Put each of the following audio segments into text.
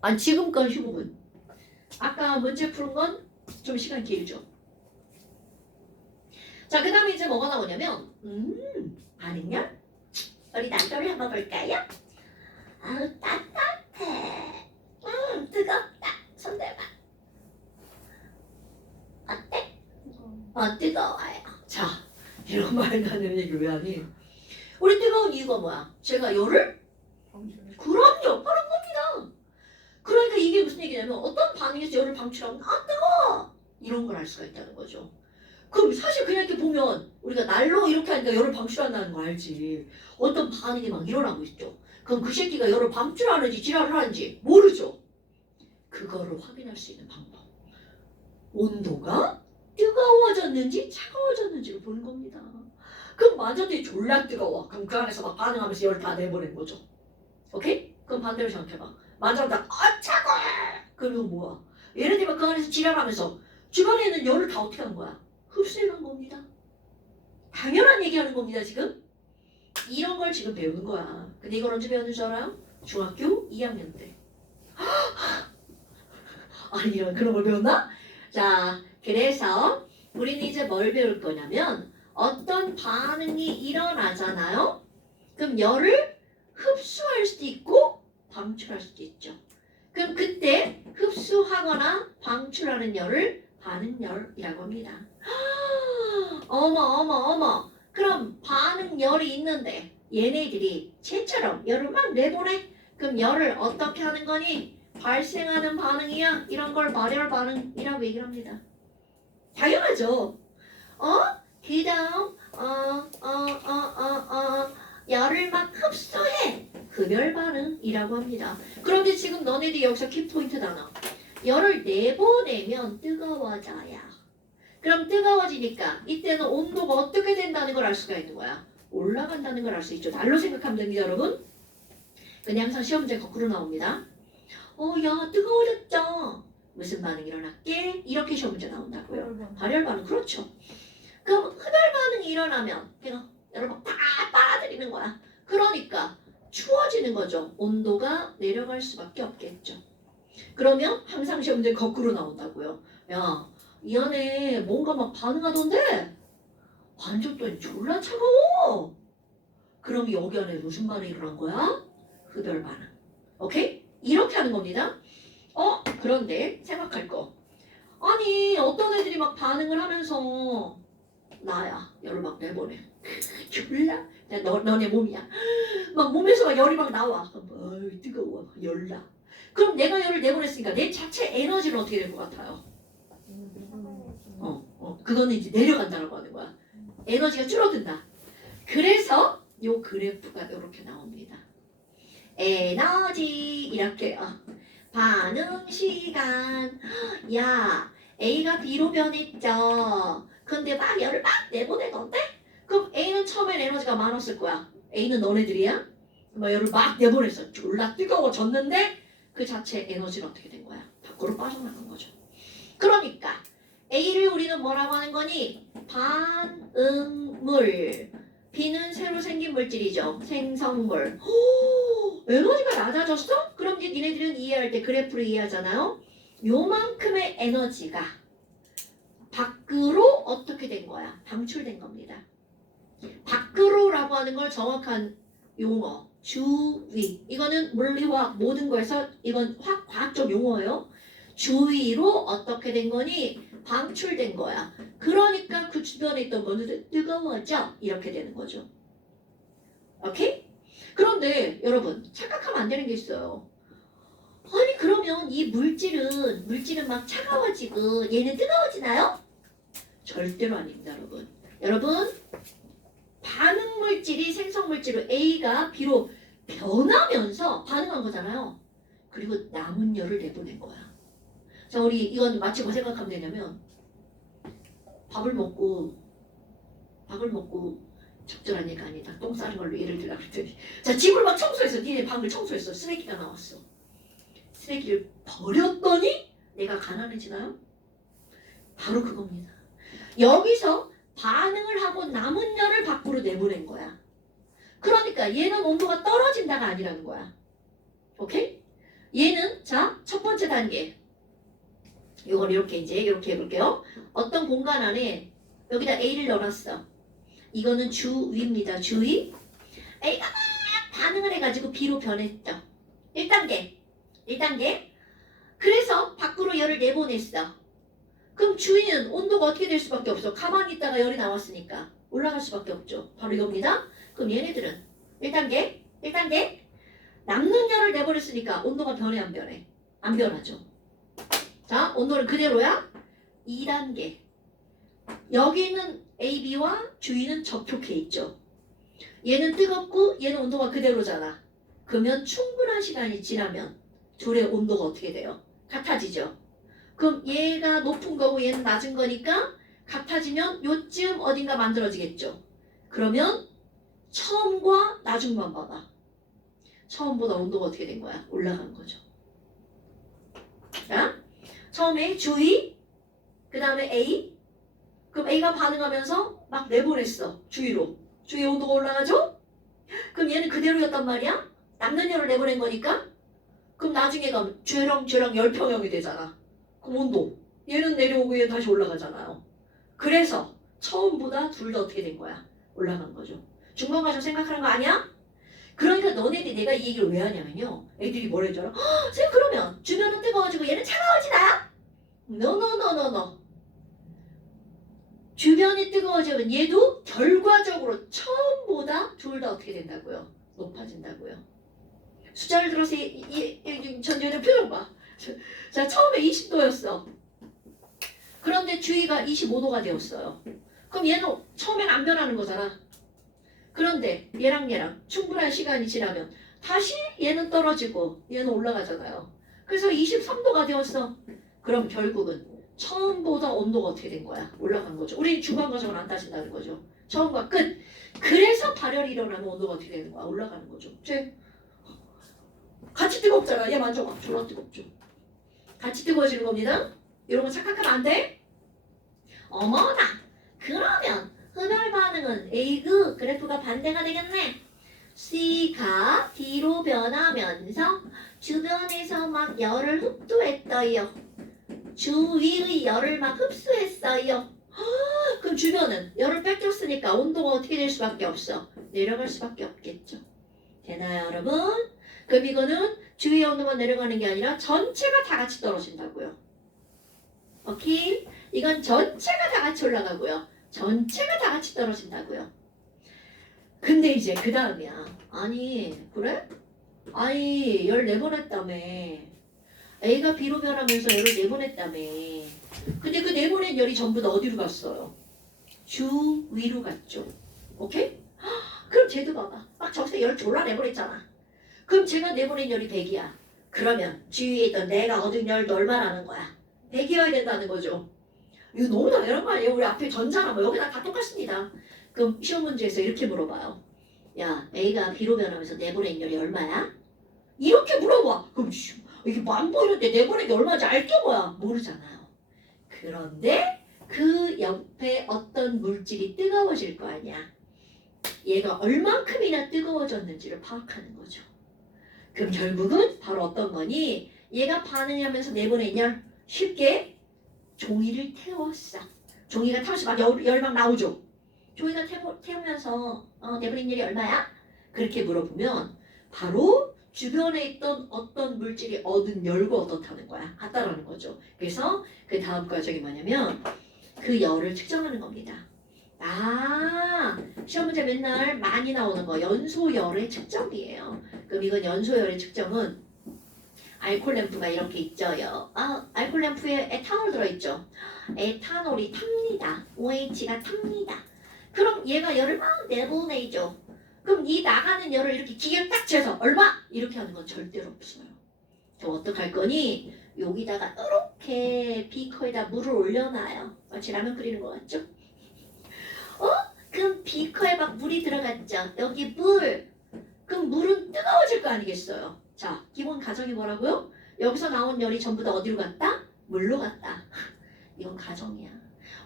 아니 지금 건 15분. 아까 문제 푸는 건 좀 시간 길죠. 자, 그 다음에 이제 뭐가 나오냐면 반응요? 우리 난도를 한번 볼까요? 아우 따뜻해. 뜨겁다. 손 대봐. 어때? 뜨거워요. 자, 이런 말도 안 되는 얘기를 왜 하니? 우리 뜨거운 이유가 뭐야? 제가 열을? 그럼요. 바로 겁니다. 그러니까 이게 무슨 얘기냐면 어떤 반응에서 열을 방출하면 뜨거워! 이런 걸 알 수가 있다는 거죠. 그럼 사실 그냥 이렇게 보면 우리가 날로 이렇게 하니까 열을 방출한다는 거 알지. 어떤 반응이 막 일어나고 있죠. 그럼 그 새끼가 열을 방출하는지 지랄을 하는지 모르죠. 그거를 확인할 수 있는 방법. 온도가 뜨거워졌는지 차가워졌는지를 보는 겁니다. 그럼 만졌더니 졸라 뜨거워. 그럼 그 안에서 막 반응하면서 열 다 내보낸 거죠. 오케이? 그럼 반대로 생각해봐. 만졌다. 차가워! 그러면 뭐야? 예를 들면 그 안에서 지랄하면서 주변에 있는 열을 다 어떻게 하는 거야? 흡수해간 겁니다. 당연한 얘기하는 겁니다, 지금. 이런 걸 지금 배우는 거야. 근데 이걸 언제 배우는 줄 알아요? 중학교 2학년 때. 아니, 이런 그런 걸 배웠나? 자, 그래서 우리는 이제 뭘 배울 거냐면 어떤 반응이 일어나잖아요. 그럼 열을 흡수할 수도 있고 방출할 수도 있죠. 그럼 그때 흡수하거나 방출하는 열을 반응열이라고 합니다. 어머. 그럼 반응열이 있는데 얘네들이 쟤처럼 열을 막 내보내? 그럼 열을 어떻게 하는 거니? 발생하는 반응이야. 이런 걸 발열 반응이라고 얘기를 합니다. 당연하죠. 그 다음 열을 막 흡수해. 흡열 반응이라고 합니다. 그런데 지금 너네들이 여기서 키포인트 단어. 열을 내보내면 뜨거워져요. 그럼 뜨거워지니까 이때는 온도가 어떻게 된다는 걸 알 수가 있는 거야. 올라간다는 걸 알 수 있죠. 날로 생각하면 됩니다, 여러분. 근데 항상 시험 문제 거꾸로 나옵니다. 야, 뜨거워졌죠. 무슨 반응이 일어났게? 이렇게 시험 문제 나온다고요. 발열 반응, 그렇죠. 그럼 흡열 반응이 일어나면 그냥 여러분 다 빨아들이는 거야. 그러니까 추워지는 거죠. 온도가 내려갈 수밖에 없겠죠. 그러면 항상 시험 문제 거꾸로 나온다고요. 야, 이 안에 뭔가 막 반응하던데 만졌더니 졸라 차가워. 그럼 여기 안에 무슨 반응이 일어난 거야? 흡열 반응. 오케이? 이렇게 하는 겁니다. 그런데 생각할 거. 아니 어떤 애들이 막 반응을 하면서 나야 열을 막 내보내. 졸라. 너네 몸이야. 막 몸에서 막 열이 막 나와. 뜨거워. 열나. 그럼 내가 열을 내보냈으니까 내 자체 에너지는 어떻게 될 것 같아요? 그거는 이제 내려간다고 하는 거야. 에너지가 줄어든다. 그래서 요 그래프가 이렇게 나옵니다. 에너지 이렇게 반응 시간. 야, A가 B로 변했죠. 근데 막 열을 막 내보내던데? 그럼 A는 처음엔 에너지가 많았을 거야. A는 너네들이야? 막 열을 막 내보냈어. 졸라 뜨거워졌는데 그 자체 에너지는 어떻게 된 거야? 밖으로 빠져나간 거죠. 그러니까 A를 우리는 뭐라고 하는 거니? 반응물. B는 새로 생긴 물질이죠. 생성물. 에너지가 낮아졌어? 그럼 이제 니네들은 이해할 때 그래프를 이해하잖아요. 요만큼의 에너지가 밖으로 어떻게 된 거야? 방출된 겁니다. 밖으로라고 하는 걸 정확한 용어. 주위. 이거는 물리화학 모든 거에서 이건 과학적 용어예요. 주위로 어떻게 된 거니? 방출된 거야. 그러니까 그 주변에 있던 것들이 뜨거워져. 이렇게 되는 거죠. 오케이? 그런데 여러분 착각하면 안 되는 게 있어요. 아니 그러면 이 물질은 막 차가워지고 얘는 뜨거워지나요? 절대로 아닙니다, 여러분. 여러분 반응 물질이 생성 물질로 A가 B로 변하면서 반응한 거잖아요. 그리고 남은 열을 내보낸 거야. 자, 우리 이건 마치 뭐 생각하면 되냐면 밥을 먹고 적절한 얘기가 아니다. 똥 싸는 걸로 예를 들라 그랬더니 자, 집을 막 청소했어. 니네 방을 청소했어. 쓰레기가 나왔어. 쓰레기를 버렸더니 내가 가난해지나요? 바로 그겁니다. 여기서 반응을 하고 남은 열을 밖으로 내보낸 거야. 그러니까 얘는 온도가 떨어진다가 아니라는 거야. 오케이? 얘는 자, 첫 번째 단계. 이걸 이렇게 이렇게 해볼게요. 어떤 공간 안에 여기다 A를 넣어놨어. 이거는 주위입니다. 주위. A가 막 반응을 해가지고 B로 변했죠. 1단계. 1단계. 그래서 밖으로 열을 내보냈어. 그럼 주위는 온도가 어떻게 될 수밖에 없어. 가만히 있다가 열이 나왔으니까 올라갈 수밖에 없죠. 바로 이겁니다. 그럼 얘네들은 1단계. 1단계. 남는 열을 내버렸으니까 온도가 변해 안 변해? 안 변하죠. 자, 온도는 그대로야. 2단계. 여기는 AB와 주위는 접촉해 있죠. 얘는 뜨겁고 얘는 온도가 그대로잖아. 그러면 충분한 시간이 지나면 둘의 온도가 어떻게 돼요? 같아지죠. 그럼 얘가 높은 거고 얘는 낮은 거니까 같아지면 요쯤 어딘가 만들어지겠죠. 그러면 처음과 나중만 봐봐. 처음보다 온도가 어떻게 된 거야? 올라간 거죠. 자, 처음에 주위, 그 다음에 A. 그럼 A가 반응하면서 막 내보냈어. 주위로. 주위 온도가 올라가죠? 그럼 얘는 그대로였단 말이야? 남는 열을 내보낸 거니까? 그럼 나중에 가면 쟤랑 열평형이 되잖아. 그럼 온도. 얘는 내려오고 얘는 다시 올라가잖아요. 그래서 처음보다 둘 다 어떻게 된 거야? 올라간 거죠. 중간과정 생각하는 거 아니야? 그러니까 너네들이 내가 이 얘기를 왜 하냐면요. 애들이 뭐라 해줘라? 선생님 그러면 주변은 뜨거워지고 얘는 차가워지나요? No. 주변이 뜨거워지면 얘도 결과적으로 처음보다 둘 다 어떻게 된다고요? 높아진다고요. 숫자를 들어서 전제된 표정 봐. 자, 처음에 20도였어. 그런데 주위가 25도가 되었어요. 그럼 얘는 처음엔 안 변하는 거잖아. 그런데 얘랑 충분한 시간이 지나면 다시 얘는 떨어지고 얘는 올라가잖아요. 그래서 23도가 되었어. 그럼 결국은 처음보다 온도가 어떻게 된 거야? 올라간 거죠. 우리 중간 과정을 안 따진다는 거죠. 처음과 끝. 그래서 발열이 일어나면 온도가 어떻게 되는 거야? 올라가는 거죠. 같이 뜨겁잖아. 얘 만져봐. 졸라 뜨겁죠. 같이 뜨거워지는 겁니다. 이런 거 착각하면 안 돼. 어머나. 그러면 흡열 반응은 A그 그래프가 반대가 되겠네. C가 D로 변하면서 주변에서 막 열을 흡수했어요. 주위의 열을 막 흡수했어요. 그럼 주변은 열을 뺏겼으니까 온도가 어떻게 될 수밖에 없어? 내려갈 수밖에 없겠죠. 되나요, 여러분? 그럼 이거는 주위의 온도만 내려가는 게 아니라 전체가 다 같이 떨어진다고요. 오케이? 이건 전체가 다 같이 올라가고요. 전체가 다 같이 떨어진다고요. 근데 이제 그 다음이야. 아니 그래? 아니 열 내보냈다며. A가 B로 변하면서 열을 내보냈다며. 근데 그 내보낸 열이 전부 다 어디로 갔어요? 주위로 갔죠. 오케이? 그럼 쟤도 봐봐. 막 저기서 열 졸라 내보냈잖아. 그럼 제가 내보낸 열이 100이야. 그러면 주위에 있던 내가 얻은 열도 얼마라는 거야? 100이어야 된다는 거죠. 이거 너무 당연한 거 아니에요? 우리 앞에 전자나 뭐 여기다 다 똑같습니다. 그럼 시험 문제에서 이렇게 물어봐요. 야, A가 B로 변하면서 내보낸 열이 얼마야? 이렇게 물어봐. 그럼 이게 안 보이는데 내보낸 게 얼마인지 알게 뭐야? 모르잖아요. 그런데 그 옆에 어떤 물질이 뜨거워질 거 아니야. 얘가 얼만큼이나 뜨거워졌는지를 파악하는 거죠. 그럼 결국은 바로 어떤 거니? 얘가 반응하면서 내보낸 열 쉽게 종이를 태웠어. 종이가 타면서 막 열 막 나오죠. 종이가 태우면서 내보낸 열이 얼마야? 그렇게 물어보면 바로 주변에 있던 어떤 물질이 얻은 열과 어떻다는 거야. 같다라는 거죠. 그래서 그 다음 과정이 뭐냐면 그 열을 측정하는 겁니다. 시험 문제 맨날 많이 나오는 거 연소열의 측정이에요. 그럼 이건 연소열의 측정은 알코올 램프가 이렇게 있죠요. 알코올 램프에 에탄올 들어있죠. 에탄올이 탑니다. OH가 탑니다. 그럼 얘가 열을 막 내보내죠. 그럼 이 나가는 열을 이렇게 기계를 딱 재서 얼마? 이렇게 하는 건 절대로 없어요. 그럼 어떡할 거니? 여기다가 이렇게 비커에다 물을 올려놔요. 마치 라면 끓이는 거 같죠? 그럼 비커에 막 물이 들어갔죠. 여기 물. 그럼 물은 뜨거워질 거 아니겠어요? 자, 기본 가정이 뭐라고요? 여기서 나온 열이 전부 다 어디로 갔다? 물로 갔다. 이건 가정이야.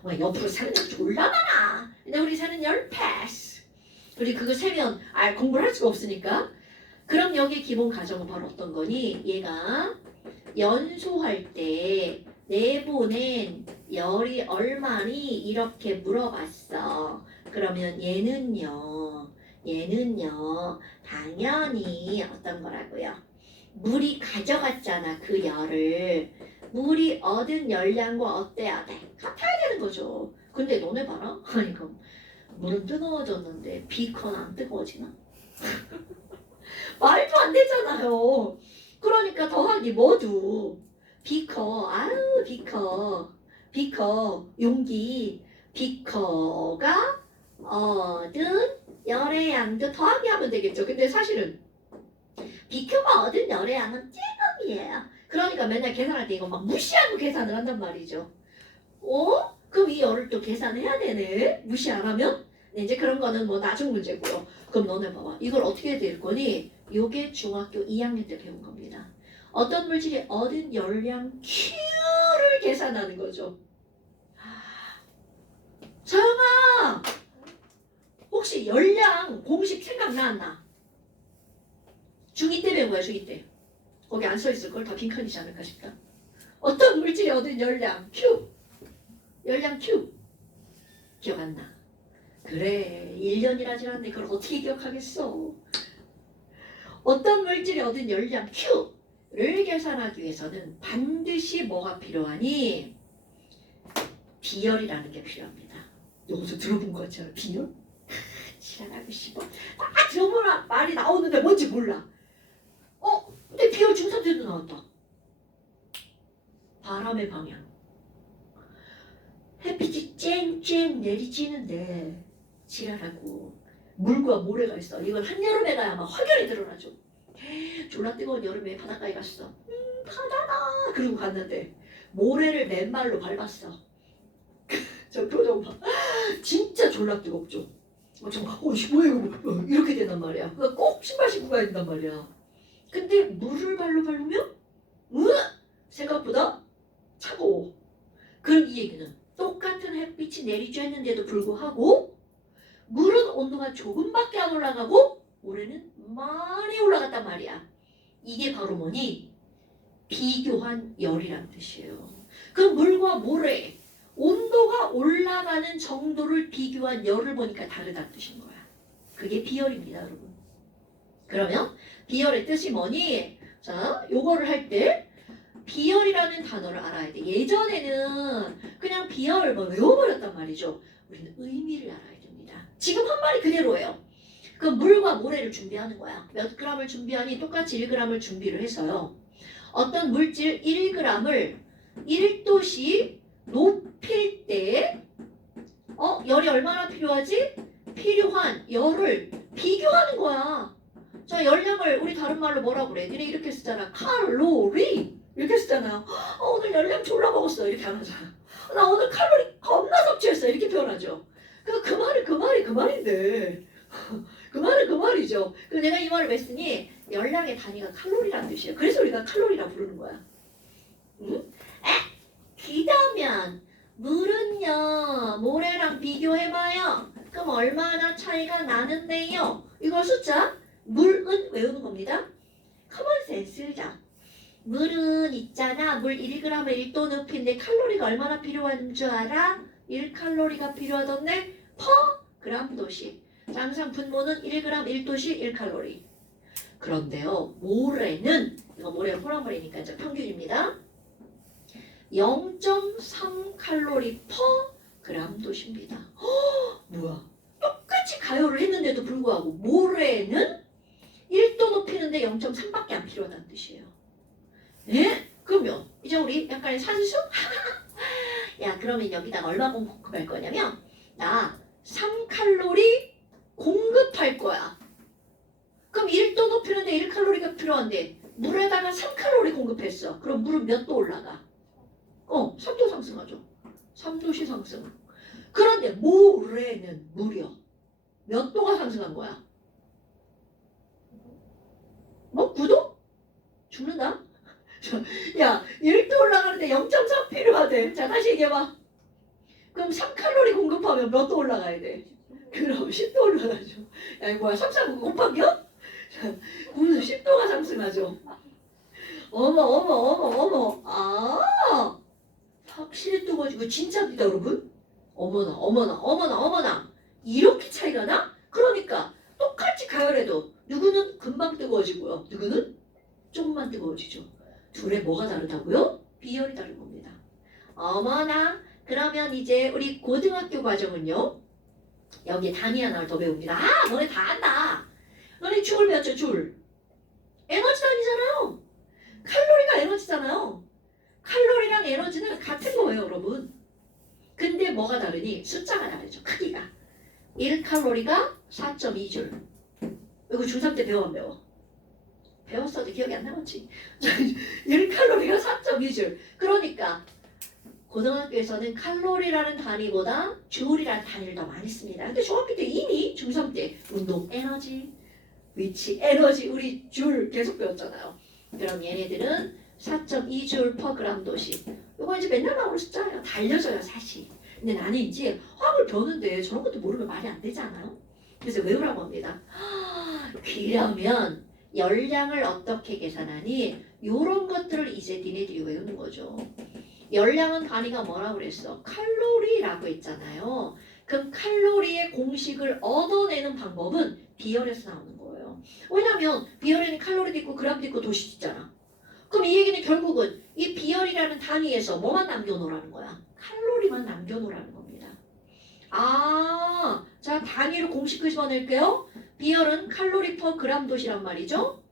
왜 옆으로 새는 열 졸라 많아. 근데 우리 새는 열 패스. 우리 그거 세면 공부를 할 수가 없으니까. 그럼 여기 기본 가정은 바로 어떤 거니? 얘가 연소할 때 내보낸 열이 얼마니? 이렇게 물어봤어. 그러면 얘는요, 당연히 어떤 거라고요? 물이 가져갔잖아, 그 열을. 물이 얻은 열량과 어때야 돼? 같아야 되는 거죠. 근데 너네 봐라. 아니, 그럼 물은 뜨거워졌는데 비커는 안 뜨거워지나? 말도 안 되잖아요. 그러니까 더하기 모두 비커, 아유 비커, 용기, 비커가 얻은 열의 양도 더하기 하면 되겠죠. 근데 사실은 비커가 얻은 열의 양은 쬐금이에요. 그러니까 맨날 계산할 때 이거 막 무시하고 계산을 한단 말이죠. 그럼 이 열을 또 계산해야 되네. 무시 안 하면? 네, 이제 그런 거는 뭐 나중 문제고요. 그럼 너네 봐봐. 이걸 어떻게 될 거니? 요게 중학교 2학년 때 배운 겁니다. 어떤 물질이 얻은 열량 Q를 계산하는 거죠. 서영아! 혹시 열량 공식 생각나 안 나? 중2 때 배운 거야, 중2 때. 거기 안 써있을 걸 다 빈칸이지 않을까 싶다. 어떤 물질이 얻은 열량 Q. 열량 Q. 기억 안 나? 그래, 1년이라지 않는데 그걸 어떻게 기억하겠어? 어떤 물질이 얻은 열량 Q를 계산하기 위해서는 반드시 뭐가 필요하니? 비열이라는 게 필요합니다. 여기서 들어본 거 같지 않아? 비열? 지랄하고 싶어. 다 들어보라 말이 나오는데 뭔지 몰라. 근데 비열 중산대도 나왔다. 바람의 방향. 햇빛이 쨍쨍 내리쬐는데 지랄하고 물과 모래가 있어. 이걸 한여름에 가야 아마 확연히 드러나죠. 졸라 뜨거운 여름에 바닷가에 갔어. 바다다 그러고 갔는데 모래를 맨발로 밟았어. 저 표정 봐. 진짜 졸라 뜨겁죠. 뭐야 이거 이렇게 된단 말이야. 꼭 신발 신고 가야 된단 말이야. 근데 물을 발로 밟으면 생각보다 차가워. 그럼 이 얘기는 똑같은 햇빛이 내리쬐는데도 불구하고 물은 온도가 조금밖에 안 올라가고 모래는 많이 올라갔단 말이야. 이게 바로 뭐니? 비교한 열이란 뜻이에요. 그럼 물과 모래 온도가 올라가는 정도를 비교한 열을 보니까 다르다는 뜻인 거야. 그게 비열입니다, 여러분. 그러면 비열의 뜻이 뭐니? 자, 요거를 할 때 비열이라는 단어를 알아야 돼. 예전에는 그냥 비열 외워버렸단 말이죠. 우리는 의미를 알아야 됩니다. 지금 한 말이 그대로예요. 그 물과 모래를 준비하는 거야. 몇 g을 준비하니 똑같이 1g을 준비를 해서요. 어떤 물질 1g을 1도씩 높일 때 열이 얼마나 필요하지? 필요한 열을 비교하는 거야. 자, 열량을 우리 다른 말로 뭐라고 그래? 니네 이렇게 쓰잖아. 칼로리 이렇게 쓰잖아요. 오늘 열량 졸라 먹었어 이렇게 안 하잖아. 나 오늘 칼로리 겁나 섭취했어 이렇게 표현하죠. 그 말이 그 말인데 그 말은 그 말이죠. 그래서 내가 이 말을 왜 쓰니? 열량의 단위가 칼로리라는 뜻이에요. 그래서 우리가 칼로리라 부르는 거야. 응? 기다면 물은요 모래랑 비교해봐요. 그럼 얼마나 차이가 나는데요? 이거 숫자 물은 외우는 겁니다. 커먼센스죠. 물은 있잖아. 물 1g에 1도 높이인데 칼로리가 얼마나 필요한 줄 알아? 1칼로리가 필요하던데 퍼 그램도씩. 항상 분모는 1g 1도씩 1칼로리. 그런데요 모래는 이거 모래가 포함물이니까 이제 평균입니다. 0.3칼로리 퍼 그램도시입니다. 뭐야? 똑같이 가열을 했는데도 불구하고 모래는 1도 높이는데 0.3밖에 안 필요하다는 뜻이에요. 예? 그러면 이제 우리 약간의 산수? 야 그러면 여기다가 얼마 공급할 거냐면 나 3칼로리 공급할 거야. 그럼 1도 높이는데 1칼로리가 필요한데 물에다가 3칼로리 공급했어. 그럼 물은 몇 도 올라가? 3도 상승하죠. 3도씩 상승. 그런데 모래는 무려 몇 도가 상승한 거야? 뭐 9도? 죽는다? 야 1도 올라가는데 0.3 필요하대. 자 다시 얘기해봐. 그럼 3칼로리 공급하면 몇 도 올라가야 돼? 그럼 10도 올라가죠. 야 이거 뭐야 3, 4, 9 곱하기야? 무슨 10도가 상승하죠. 어머. 아, 확실히 뜨거워지고 진짜 비다 여러분. 어머나. 이렇게 차이가 나? 그러니까 똑같이 가열해도 누구는 금방 뜨거워지고요. 누구는 조금만 뜨거워지죠. 둘의 뭐가 다르다고요? 비열이 다른 겁니다. 어머나. 그러면 이제 우리 고등학교 과정은요. 여기 단위 하나를 더 배웁니다. 아, 너네 다 안다. 너네 줄 배웠죠, 줄. 에너지 단위잖아요. 칼로리가 에너지잖아요. 칼로리랑 에너지는 같은 거예요, 여러분. 근데 뭐가 다르니? 숫자가 다르죠, 크기가. 1칼로리가 4.2줄. 이거 중3 때 배워 안 배워? 배웠어도 기억이 안 남았지. 1칼로리가 4.2줄. 그러니까 고등학교에서는 칼로리라는 단위보다 줄이라는 단위를 더 많이 씁니다. 근데 중학교 때 이미 중3 때 운동 에너지, 위치 에너지, 우리 줄 계속 배웠잖아요. 그럼 얘네들은 4.2줄 per 그램 도시. 이거 이제 맨날 나오는 숫자예요. 다 알려져요, 사실. 근데 나는 이제 화학을 배우는데 저런 것도 모르면 말이 안 되지 않아요? 그래서 외우라고 합니다. 그러면 열량을 어떻게 계산하니? 이런 것들을 이제 니네들이 외우는 거죠. 열량은 단위가 뭐라고 그랬어? 칼로리라고 했잖아요. 그럼 칼로리의 공식을 얻어내는 방법은 비열에서 나오는 거예요. 왜냐면 비열에는 칼로리도 있고 그램도 있고 도시도 있잖아. 그럼 이 얘기는 결국은 이 비열이라는 단위에서 뭐만 남겨놓으라는 거야? 칼로리만 남겨놓으라는 겁니다. 아, 자 단위로 공식을 집어낼게요. 비열은 칼로리 퍼 그램 도시란 말이죠.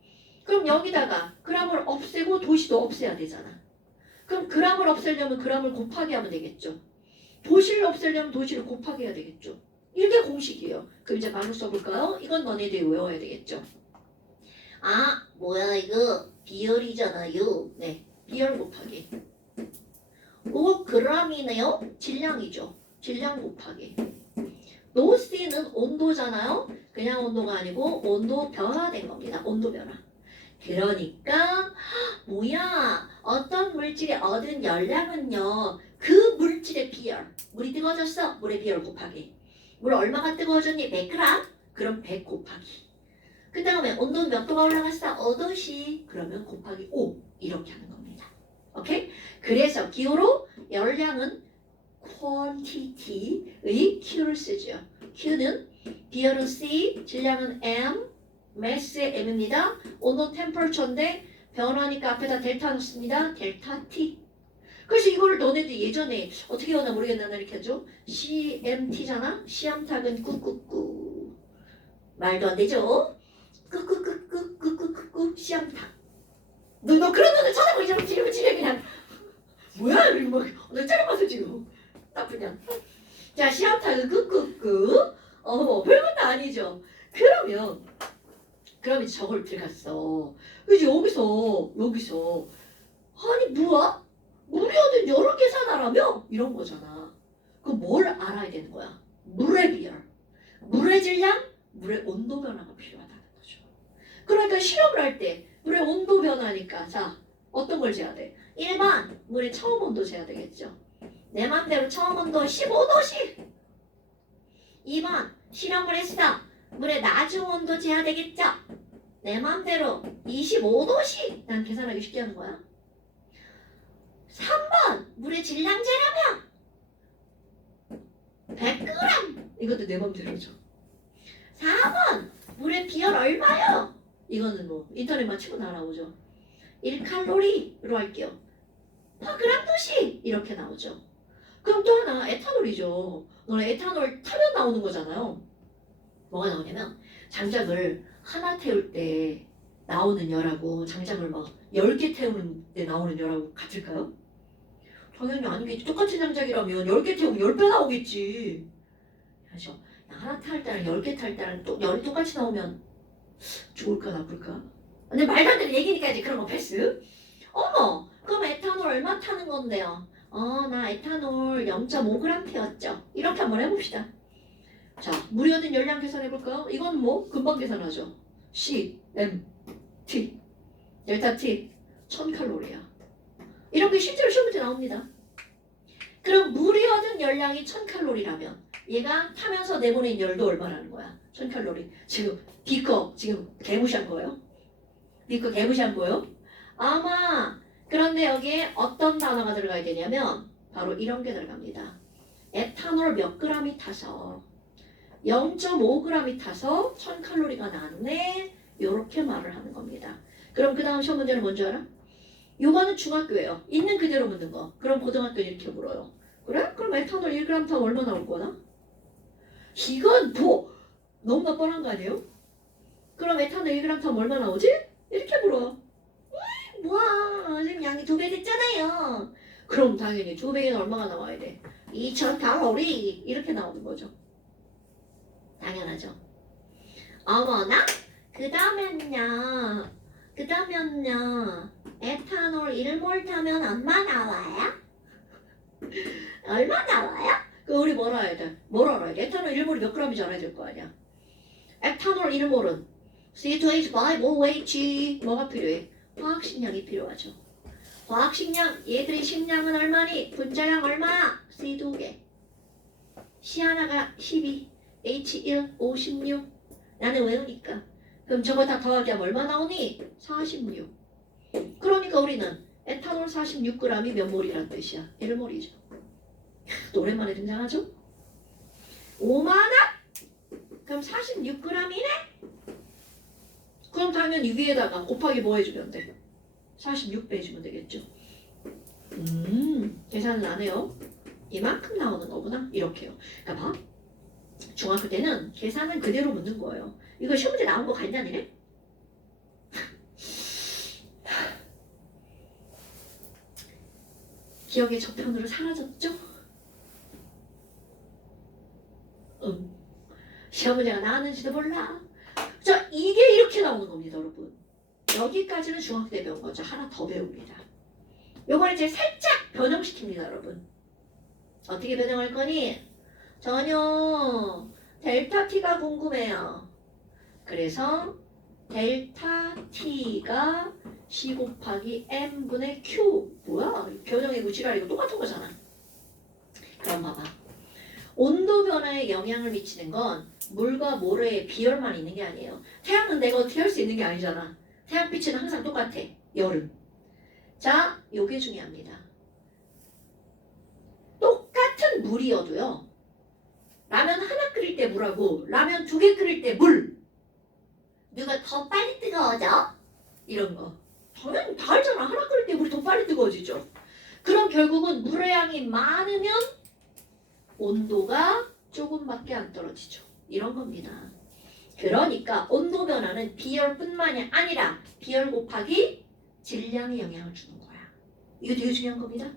그럼 여기다가 그램을 없애고 도시도 없애야 되잖아. 그럼 그램을 없애려면 그램을 곱하기 하면 되겠죠. 도시를 없애려면 도시를 곱하기 해야 되겠죠. 이게 공식이에요. 그럼 이제 바로 써볼까요? 이건 너네들이 외워야 되겠죠. 아, 뭐야 이거 비열이잖아요. 네, 비열 곱하기 5g이네요. 질량이죠. 질량 곱하기 노스는 온도잖아요. 그냥 온도가 아니고 온도 변화된 겁니다. 온도 변화. 그러니까 뭐야 어떤 물질이 얻은 열량은요 그 물질의 비열, 물이 뜨거워졌어. 물의 비열 곱하기 물 얼마가 뜨거워졌니? 100g? 그럼 100 곱하기 그 다음에 온도는 몇 도가 올라갔어? 5도씨. 그러면 곱하기 5 이렇게 하는 겁니다. 오케이? 그래서 기호로 열량은 quantity의 Q를 쓰죠. Q는 비열은 C, 질량은 M, 매스의 M입니다. 온도 temperature인데 변화니까 앞에다 델타 넣습니다. 델타 T. 그래서 이거를 너네들 예전에 어떻게 하나 모르겠나 이렇게 하죠. CMT잖아. 시암탉은 꾹꾹꾹. 말도 안 되죠. 끄끄끄끄끄끄끄끄 시암탉. 너 그런 눈을 쳐다보지 지금 그냥 뭐야 이러고 너 째려봐서 지금 나쁘냐. 자 시암탉은 끄끄끄. 별것도 아니죠. 그러면 저걸 들어갔어. 그래서 여기서 아니 뭐야? 물이 얻은 여러 계산하라며? 이런 거잖아. 그럼 뭘 알아야 되는 거야? 물의 비열, 물의 질량, 물의 온도 변화가 필요하다는 거죠. 그러니까 실험을 할 때 물의 온도 변화니까 자 어떤 걸 재야 돼? 1번 물의 처음 온도 재야 되겠죠. 내 맘대로 처음 온도 15도씩. 2번 실험을 했어. 물의 나중 온도 재야 되겠죠. 내 맘대로 25도씩. 난 계산하기 쉽게 하는 거야. 3번 물의 질량 재려면 100g. 이것도 내 맘대로죠. 4번 물의 비열 얼마요? 이거는 뭐 인터넷만 치고 나오죠. 1칼로리로 할게요. 퍼그램 도시 이렇게 나오죠. 그럼 또 하나 에탄올이죠. 너네 에탄올 타면 나오는 거잖아요. 뭐가 나오냐면 장작을 하나 태울 때 나오는 열하고 장작을 막 10개 태우는 때 나오는 열하고 같을까요? 당연히 아니겠지. 똑같은 장작이라면 10개 태우면 10배 나오겠지. 그래서 하나 탈 때랑 10개 탈 때랑 또 열이 똑같이 나오면 좋을까 나쁠까? 근데 말도 안 되는 얘기니까 이제 그런 거 패스. 어머 그럼 에탄올 얼마 타는 건데요? 나 에탄올 0.5g 태웠죠. 이렇게 한번 해봅시다. 자 물이 얻은 열량 계산해볼까요? 이건 뭐 금방 계산하죠. C, M, T 델타 T 1000칼로리야. 이런 게 실제로 시험 문제 나옵니다. 그럼 물이 얻은 열량이 1000칼로리라면 얘가 타면서 내보낸 열도 얼마라는 거야? 1000칼로리. 지금 비커 지금 개무시한 거예요? 비커 개무시한 거예요? 아마 그런데 여기에 어떤 단어가 들어가야 되냐면 바로 이런 게 들어갑니다. 에탄올 몇 g이 타서 0.5g이 타서 1000칼로리가 나왔네. 요렇게 말을 하는 겁니다. 그럼 그 다음 시험 문제는 뭔지 알아? 요거는 중학교예요. 있는 그대로 묻는 거. 그럼 고등학교는 이렇게 물어요. 그래? 그럼 에탄올 1g 타면 얼마 나올 거나? 이건 뭐 너무나 뻔한 거 아니에요? 그럼 에탄올 1g 타면 얼마 나오지? 이렇게 물어. 뭐야 지금 양이 2배 됐잖아요. 그럼 당연히 2배는 얼마가 나와야 돼? 2000칼로리 이렇게 나오는 거죠. 당연하죠. 어머나? 그 다음엔요 에탄올 1몰 타면 얼마 나와요? 얼마 나와요? 그 우리 뭐라 해야 돼? 뭘 알아야 돼? 에탄올 1몰이 몇 g인지 알아야 될 거 아니야. 에탄올 1몰은 C2H5OH 뭐가 필요해? 화학식량이 필요하죠. 화학식량 얘들의 식량은 얼마니? 분자량 얼마? C 2개. C 하나가 12, H1 56. 나는 외우니까. 그럼 저거 다 더하기 하면 얼마 나오니? 46. 그러니까 우리는 에탄올 46g이 몇 몰이란 뜻이야? 1몰이죠. 또 오랜만에 등장하죠? 5만원? 그럼 46g이네? 그럼 당연히 위에다가 곱하기 뭐 해주면 돼? 46 빼주면 되겠죠. 계산은 안 해요. 이만큼 나오는 거구나. 이렇게요. 그러니까 봐. 중학교 때는 계산은 그대로 묻는 거예요. 이거 시험 문제 나온 거 간단이네? 기억의 저편으로 사라졌죠? 시험 문제가 나왔는지도 몰라. 자, 이게 이렇게 나오는 겁니다, 여러분. 여기까지는 중학교 때 배운 거죠. 하나 더 배웁니다. 요걸 이제 살짝 변형시킵니다, 여러분. 어떻게 변형할 거니? 전혀 델타 t가 궁금해요. 그래서 델타 t가 c 곱하기 m분의 q. 뭐야? 변형이고 지랄이고 똑같은 거잖아. 그럼 봐봐. 온도 변화에 영향을 미치는 건 물과 모래의 비열만 있는 게 아니에요. 태양은 내가 어떻게 할 수 있는 게 아니잖아. 태양빛은 항상 똑같아. 여름. 자, 요게 중요합니다. 똑같은 물이어도요. 라면 하나 끓일 때 물하고 라면 2개 끓일 때 물. 누가 더 빨리 뜨거워져? 이런 거. 당연히 다 알잖아. 하나 끓일 때 물이 더 빨리 뜨거워지죠. 그럼 결국은 물의 양이 많으면 온도가 조금밖에 안 떨어지죠. 이런 겁니다. 그러니까 온도 변화는 비열뿐만이 아니라 비열 곱하기 질량에 영향을 주는 거야. 이거 되게 중요한 겁니다.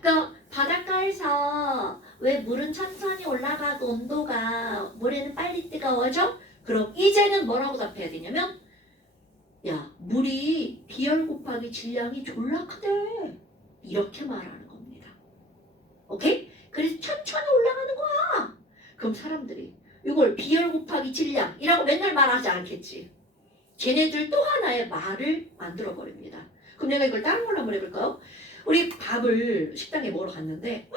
그러니까 바닷가에서 왜 물은 천천히 올라가고 온도가 물에는 빨리 뜨거워져? 그럼 이제는 뭐라고 답해야 되냐면 야 물이 비열 곱하기 질량이 졸라 크대. 이렇게 말하는 겁니다. 오케이? 그래서 천천히 올라가는 거야. 그럼 사람들이 이걸 비열 곱하기 질량이라고 맨날 말하지 않겠지. 쟤네들 또 하나의 말을 만들어 버립니다. 그럼 내가 이걸 다른 걸로 한번 해볼까요? 우리 밥을 식당에 먹으러 갔는데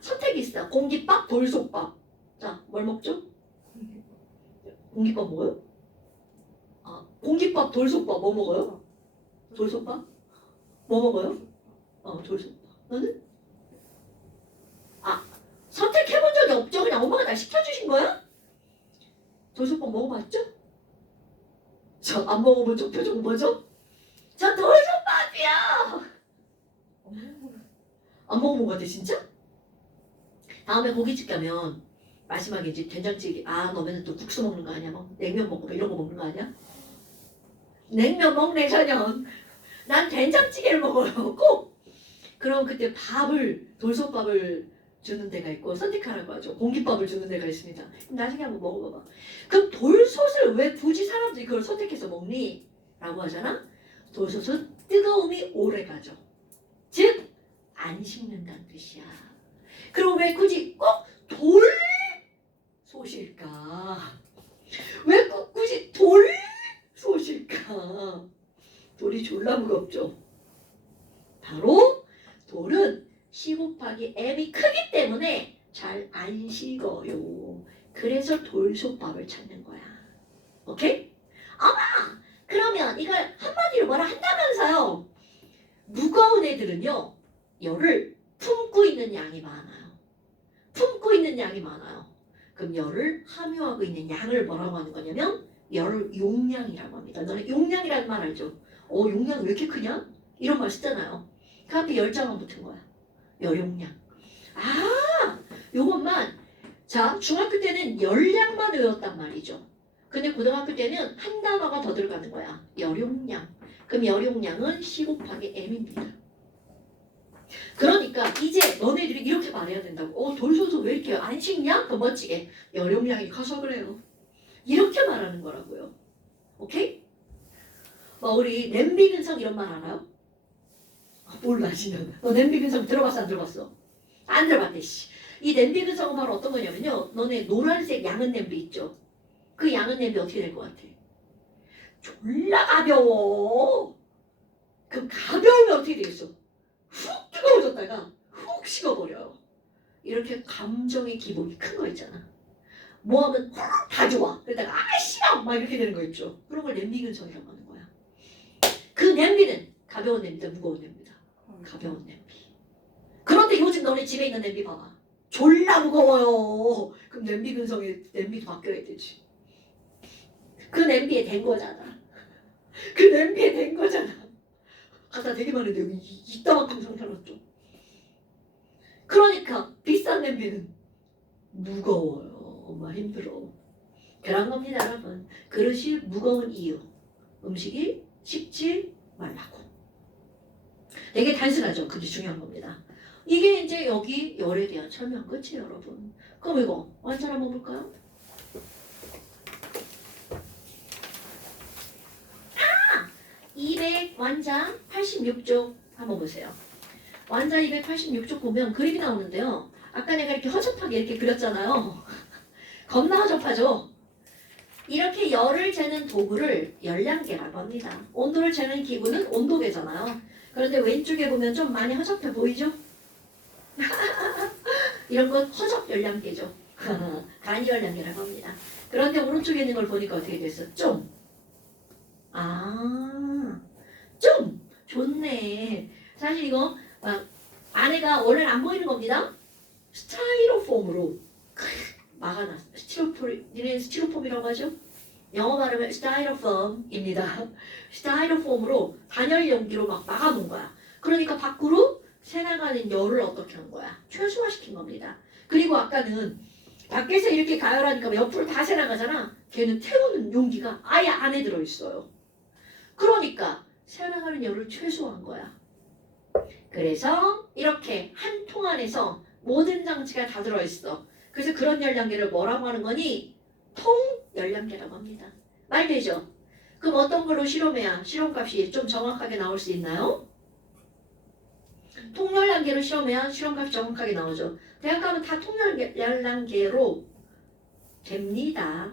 선택이 있어. 공깃밥, 돌솥밥. 자, 뭘 먹죠? 공깃밥 먹어요? 공깃밥, 돌솥밥 뭐 먹어요? 돌솥밥? 뭐 먹어요? 돌솥밥. 너는? 선택해본 적이 없죠? 그냥 엄마가 날 시켜주신 거야? 돌솥밥 먹어봤죠? 저 안 먹어본 저 표정 뭐죠? 저 돌솥밥이요! 안 먹어본 것 같아 진짜? 다음에 고깃집 가면 마지막에 이제 된장찌개 너네는 또 국수 먹는 거 아니야? 뭐 냉면 먹고 뭐 이런 거 먹는 거 아니야? 냉면 먹네 저녁. 난 된장찌개를 먹어요 꼭. 그럼 그때 돌솥밥을 주는 데가 있고 선택하라고 하죠. 공깃밥을 주는 데가 있습니다. 나중에 한번 먹어봐봐. 그럼 돌솥을 왜 굳이 사람들이 그걸 선택해서 먹니? 라고 하잖아. 돌솥은 뜨거움이 오래가죠. 즉 안 식는다는 뜻이야. 그럼 왜 굳이 꼭 돌솥일까? 왜 꼭 굳이 돌솥일까? 돌이 졸라 무겁죠. 바로 돌은 C 곱하기 M이 크기 때문에 잘 안 식어요. 그래서 돌솥밥을 찾는 거야. 오케이? 아마 그러면 이걸 한마디로 뭐라 한다면서요. 무거운 애들은요. 열을 품고 있는 양이 많아요. 품고 있는 양이 많아요. 그럼 열을 함유하고 있는 양을 뭐라고 하는 거냐면 열 용량이라고 합니다. 너네 용량이라는 말 알죠? 용량이 왜 이렇게 크냐? 이런 말 쓰잖아요. 그 앞에 열자만 붙은 거야. 열 용량. 아, 요것만. 자, 중학교 때는 열량만 외웠단 말이죠. 근데 고등학교 때는 한 단어가 더 들어가는 거야. 열용량. 그럼 열용량은 C 곱하기 M입니다. 그러니까 이제 너네들이 이렇게 말해야 된다고. 돌솥은 왜 이렇게 안 식냐? 그 멋지게. 열용량이 커서 그래요. 이렇게 말하는 거라고요. 오케이? 우리 냄비 근성 이런 말 알아요? 몰라, 지금. 너 냄비 근성 들어봤어, 안 들어봤어? 안 들어봤대, 씨. 이 냄비 근성은 바로 어떤 거냐면요. 너네 노란색 양은 냄비 있죠? 그 양은 냄비 어떻게 될 것 같아? 졸라 가벼워. 그럼 가벼우면 어떻게 되겠어? 훅 뜨거워졌다가 훅 식어버려요. 이렇게 감정의 기복이 큰 거 있잖아. 뭐 하면 훅 다 좋아. 그러다가 싫어! 막 이렇게 되는 거 있죠. 그런 걸 냄비 근성이라고 하는 거야. 그 냄비는 가벼운 냄비다, 무거운 냄비다. 가벼운 냄비. 그런데 요즘 너네 집에 있는 냄비 봐봐. 졸라 무거워요. 그럼 냄비 근성에 냄비도 바뀌어야 되지. 그 냄비에 된 거잖아. 그 냄비에 된 거잖아. 갖다 되게 많은데 여기 이따만큼 상처났죠. 그러니까 비싼 냄비는 무거워요. 엄마 힘들어. 그런 겁니다, 여러분. 그릇이 무거운 이유. 음식이 식지 말라고. 되게 단순하죠. 그게 중요한 겁니다. 이게 이제 여기 열에 대한 설명 끝이에요, 여러분. 그럼 이거 완전 한번 볼까요? 200 완자 86쪽 한번 보세요. 완자 286쪽 보면 그림이 나오는데요. 아까 내가 이렇게 허접하게 이렇게 그렸잖아요. 겁나 허접하죠? 이렇게 열을 재는 도구를 열량계라고 합니다. 온도를 재는 기구는 온도계잖아요. 그런데 왼쪽에 보면 좀 많이 허접해 보이죠? 이런 건 허접 열량계죠. 간이 열량계라고 합니다. 그런데 오른쪽에 있는 걸 보니까 어떻게 됐어? 좀. 좀 좋네. 사실 이거 안에가 원래는 안 보이는 겁니다. 스타이로폼으로 막아놨어. 니네 스티로폼이라고 하죠? 영어 발음은 스타이로폼입니다. 스타이로폼으로 단열 용기로 막 막아놓은 거야. 그러니까 밖으로 새나가는 열을 어떻게 한 거야? 최소화시킨 겁니다. 그리고 아까는 밖에서 이렇게 가열하니까 옆으로 다 새나가잖아. 걔는 태우는 용기가 아예 안에 들어있어요. 그러니까 새나가는 열을 최소화한 거야. 그래서 이렇게 한 통 안에서 모든 장치가 다 들어있어. 그래서 그런 열량계를 뭐라고 하는 거니? 통열량계라고 합니다. 말 되죠? 그럼 어떤 걸로 실험해야 실험값이 좀 정확하게 나올 수 있나요? 통열량계로 실험해야 실험값이 정확하게 나오죠. 대학 가면 다 통열량계로 됩니다.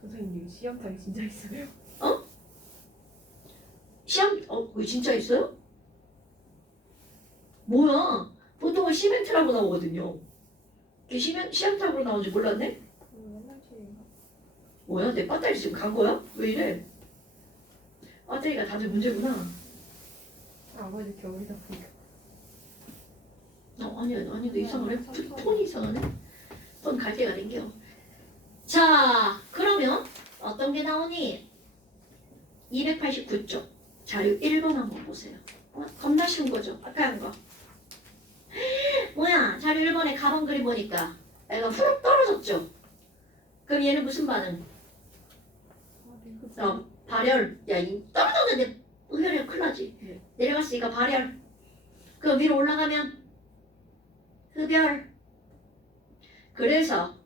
선생님 시험장이 진짜 있어요? 시험, 그게 진짜 있어요? 뭐야? 보통은 시멘트라고 나오거든요. 이게 시멘트라고 나오는지 몰랐네? 옛날 책인가? 뭐야? 내 배터리 지금 간 거야? 왜 이래? 배터리가 다들 문제구나. 아버지 겨울이다 보니까. 아니야, 이상하네. 톤이 이상하네. 톤 갈 때가 생겨. 자, 그러면 어떤 게 나오니? 289쪽 자료 1번 한번 보세요. 겁나 쉬운 거죠? 아까 한 거. 뭐야? 자료 1번에 가방 그림 보니까 애가 후룩 떨어졌죠? 그럼 얘는 무슨 반응? 발열. 야, 이 떨어졌는데 흡혈이 큰일 나지. 내려갔으니까 발열. 그럼 위로 올라가면 흡혈. 그래서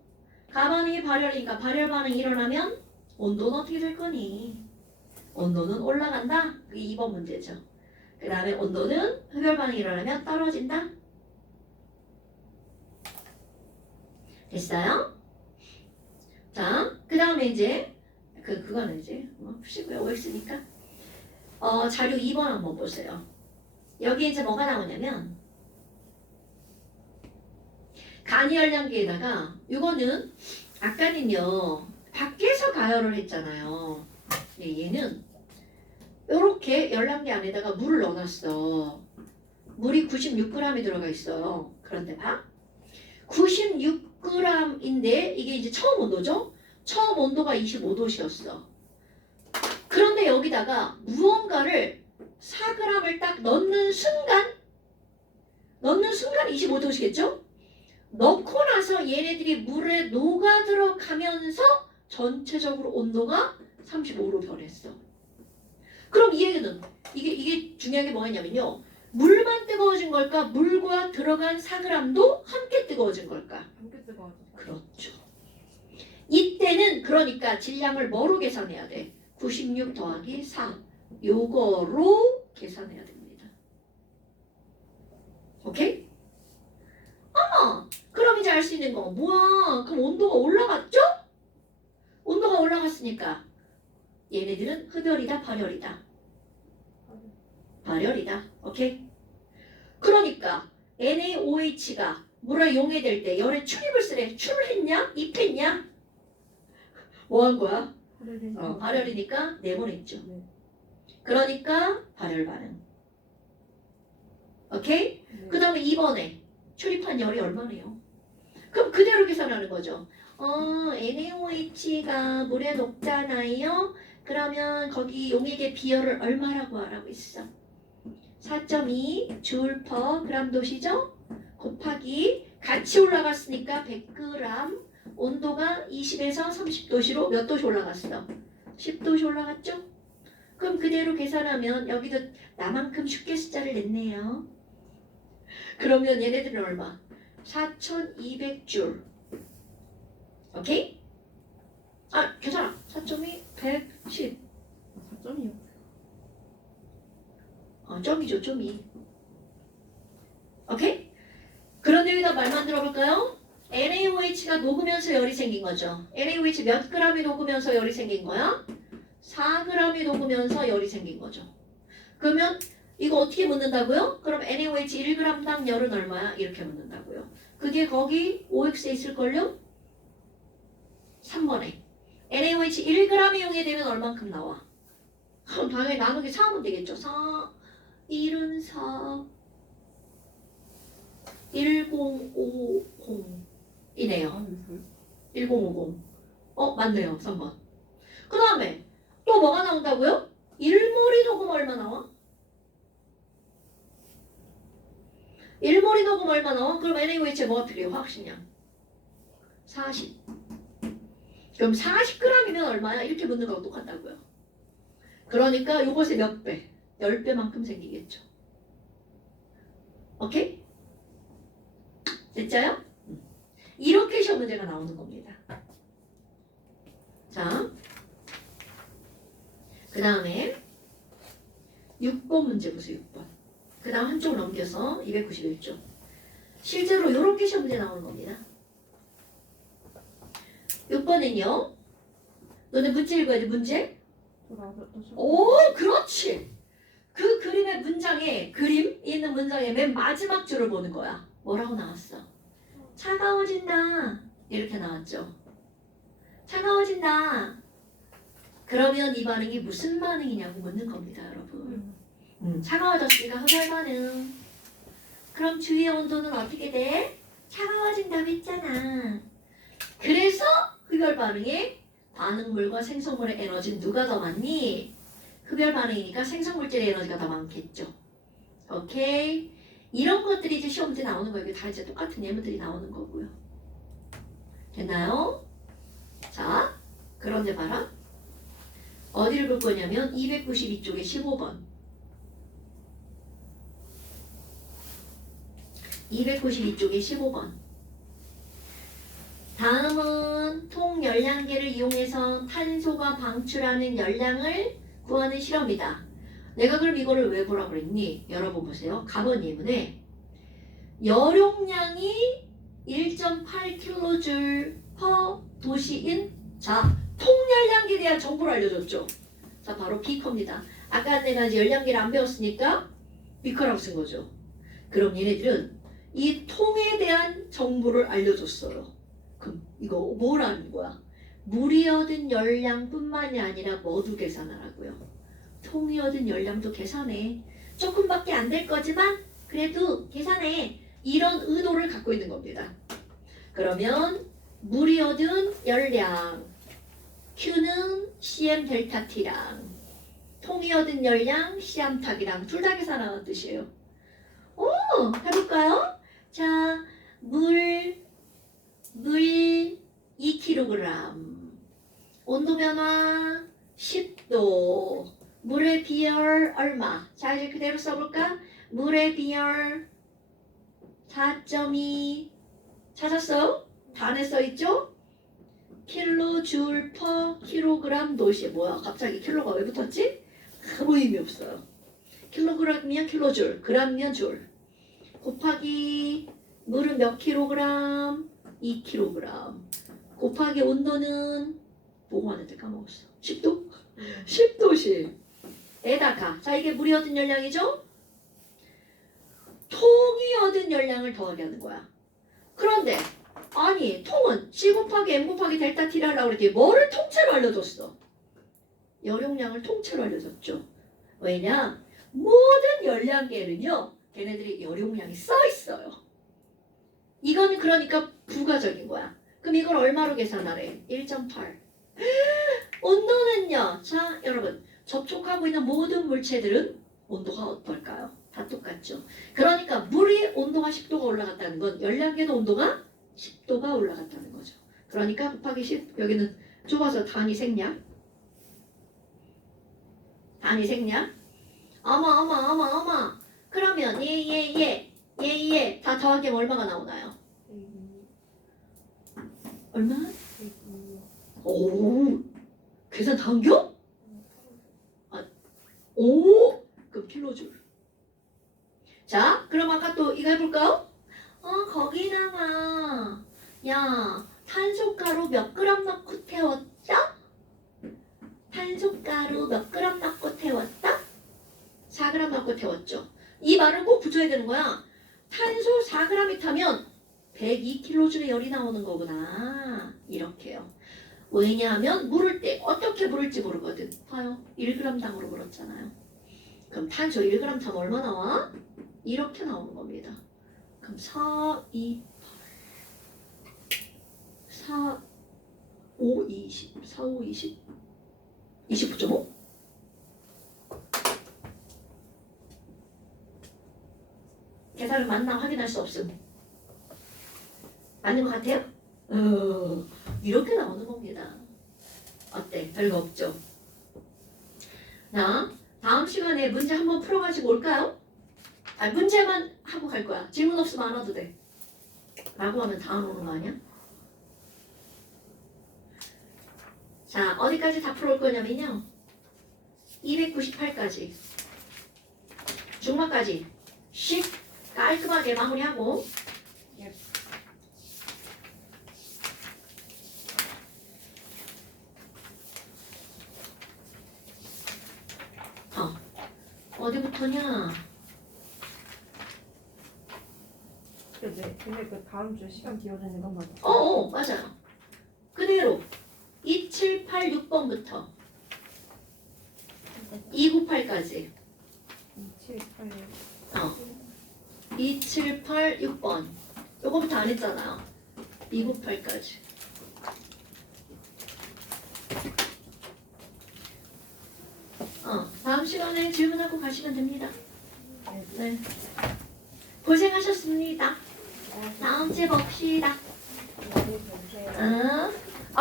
가방이 발열이니까 발열 반응이 일어나면 온도는 어떻게 될 거니? 온도는 올라간다? 그게 2번 문제죠. 그 다음에 온도는 흡열 반응이 일어나면 떨어진다? 됐어요? 자, 그 다음에 이제 그거는 이제 푸시고요. OX니까 자료 2번 한번 보세요. 여기 이제 뭐가 나오냐면 간이 열량계에다가 이거는 아까는요 밖에서 가열을 했잖아요. 얘는 이렇게 열량계 안에다가 물을 넣어놨어. 물이 96g이 들어가 있어요. 그런데 봐. 96g인데 이게 이제 처음 온도죠? 처음 온도가 25도씨였어. 그런데 여기다가 무언가를 4g을 딱 넣는 순간 25도씨겠죠? 넣고 나서 얘네들이 물에 녹아 들어가면서 전체적으로 온도가 35로 변했어. 그럼 이 얘기는 이게 중요한 게 뭐냐면요. 물만 뜨거워진 걸까? 물과 들어간 4g도 함께 뜨거워진 걸까? 함께 뜨거워져. 그렇죠. 이때는 그러니까 질량을 뭐로 계산해야 돼? 96 더하기 4 요거로 계산해야 됩니다. 오케이? 그럼 이제 알 수 있는 거 뭐야? 그럼 온도가 올라갔죠? 온도가 올라갔으니까 얘네들은 흡열이다 발열이다? 발열이다. 오케이? 그러니까 NaOH가 물에 용해될 때 열에 출입을 쓰래. 출했냐? 입했냐? 뭐 한 거야? 발열이니까 내보냈죠. 네. 그러니까 발열 반응. 오케이? 네. 그 다음에 2번에 출입한 열이 얼마래요? 그럼 그대로 계산하는 거죠. NaOH가 물에 녹잖아요. 그러면 거기 용액의 비열을 얼마라고 하라고 있어? 4.2 줄 퍼 그램 도시죠? 곱하기 같이 올라갔으니까 100g 온도가 20에서 30도씨로 몇 도시 올라갔어? 10도시 올라갔죠? 그럼 그대로 계산하면 여기도 나만큼 쉽게 숫자를 냈네요. 그러면 얘네들은 얼마? 4200줄. 오케이? 괜찮아. 4.2 110. 4점이요. 점이죠, 점이. 오케이? 그런데 여기다 말만 들어볼까요? NaOH가 녹으면서 열이 생긴 거죠. NaOH 몇 g이 녹으면서 열이 생긴 거야? 4g이 녹으면서 열이 생긴 거죠. 그러면 이거 어떻게 묻는다고요? 그럼 NaOH 1g당 열은 얼마야? 이렇게 묻는다고요. 그게 거기 OX에 있을걸요? 3번에. NaOH 1g이 용해되면 얼만큼 나와? 그럼 당연히 나누기 4 하면 되겠죠. 4, 1은 4, 1050이네요. 1050. 맞네요. 3번. 그 다음에 또 뭐가 나온다고요? 1몰이 녹음 얼마 나와? 1몰이 녹음 얼마 나와? 그럼 NaOH에 뭐가 필요해요? 화학식량. 40. 그럼 40g이면 얼마야? 이렇게 묻는 거하고 똑같다고요. 그러니까 이것의 몇 배? 10배만큼 생기겠죠. 오케이? 됐죠요? 이렇게 시험 문제가 나오는 겁니다. 자, 그 다음에 6번 문제 보세요. 6번. 그 다음 한쪽 넘겨서 291쪽. 실제로 이렇게 시험 문제 나오는 겁니다. 6번은요. 너네 문제 읽어야 돼. 문제. 오, 그렇지. 그 그림의 문장에 그림 있는 문장의 맨 마지막 줄을 보는 거야. 뭐라고 나왔어? 차가워진다. 이렇게 나왔죠. 차가워진다. 그러면 이 반응이 무슨 반응이냐고 묻는 겁니다, 여러분. 차가워졌으니까 흡열 반응. 그럼 주위의 온도는 어떻게 돼? 차가워진다고 했잖아. 그래서 흡열 반응에 반응물과 생성물의 에너지는 누가 더 많니? 흡열 반응이니까 생성물질의 에너지가 더 많겠죠. 오케이? 이런 것들이 이제 시험 문제 나오는 거예요. 이게 다 이제 똑같은 예문들이 나오는 거고요. 됐나요? 자, 그런데 봐라. 어디를 볼 거냐면 292쪽에 15번. 292쪽에 15번. 다음은 통열량계를 이용해서 탄소가 방출하는 열량을 구하는 실험이다. 내가 그럼 이거를 왜 보라고 그랬니? 여러분 보세요. 가번 예문에 열용량이 1.8kJ per 도시인 자, 통열량계에 대한 정보를 알려줬죠. 자, 바로 B컵입니다. 아까 내가 이제 열량계를 안 배웠으니까 이거라고 쓴 거죠. 그럼 얘네들은 이 통에 대한 정보를 알려줬어요. 그럼 이거 뭐라는 거야? 물이 얻은 열량뿐만이 아니라 뭐도 계산하라고요. 통이 얻은 열량도 계산해. 조금밖에 안 될 거지만 그래도 계산해. 이런 의도를 갖고 있는 겁니다. 그러면 물이 얻은 열량 Q는 CM 델타 T랑 통이 얻은 열량 C암탁이랑 둘 다 계산하는 뜻이에요. 오, 해볼까요? 자, 물 2kg 온도 변화 10도 물의 비열 얼마? 자, 이제 그대로 써볼까? 물의 비열 4.2 찾았어요? 단에 써있죠? 킬로줄 퍼 킬로그램 도시. 뭐야 갑자기 킬로가 왜 붙었지? 아무 의미 없어요. 킬로그램이면 킬로줄, 그램이면 줄 곱하기 물은 몇 킬로그램? 2kg 곱하기 온도는 뭐고 하는데 까먹었어. 10도? 10도씩 에다가 자 이게 물이 얻은 열량이죠? 통이 얻은 열량을 더하게 거야. 그런데 아니 통은 C 곱하기 M 곱하기 델타 T를 하려고 그랬더니 뭐를 통째로 알려줬어? 열용량을 통째로 알려줬죠. 왜냐? 모든 열량계는요 걔네들이 열용량이 써있어요. 이거는 그러니까 부가적인 거야. 그럼 이걸 얼마로 계산하래? 1.8 온도는요. 자 여러분 접촉하고 있는 모든 물체들은 온도가 어떨까요? 다 똑같죠. 그러니까 물이 온도가 10도가 올라갔다는 건 열량계도 온도가 10도가 올라갔다는 거죠. 그러니까 곱하기 10 여기는 좁아서 단위 생략 어머 그러면 얘 다 더하기면 얼마가 나오나요? 얼마? 오 계산 다 한겨? 오 그럼 킬로줄. 자 그럼 아까 또 이거 해볼까요? 거기다가 야 탄소가루 몇 그램 넣고 태웠다? 탄소가루 몇 그램 넣고 태웠다? 4g 넣고 태웠죠. 이 말을 꼭 붙여야 되는 거야. 탄소 4g이 타면 102kJ의 열이 나오는 거구나. 이렇게요. 왜냐하면 물을 때 어떻게 부를지 모르거든. 봐요. 1g당으로 불었잖아요. 그럼 탄소 1g 타면 얼마 나와? 이렇게 나오는 겁니다. 그럼 4, 2, 4, 5, 20, 4, 5, 20, 29.5? 계산을 맞나 확인할 수 없음. 맞는 것 같아요? 이렇게 나오는 겁니다. 어때? 별거 없죠? 나 다음 시간에 문제 한번 풀어가지고 올까요? 문제만 하고 갈 거야. 질문 없으면 안 와도 돼. 라고 하면 다 안 오는 거 아니야? 자, 어디까지 다 풀어올 거냐면요. 298까지. 중간까지. 씩 깔끔하게 마무리하고. 어디부터냐? 근데 그 다음 주 시간 비워주는 건 맞아. 맞아요. 그대로 2786번부터 298까지 2786번 요거부터 안 했잖아요. 298까지 다음 시간에 질문하고 가시면 됩니다. 네. 고생하셨습니다. 다음 주에 봅시다.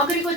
그리고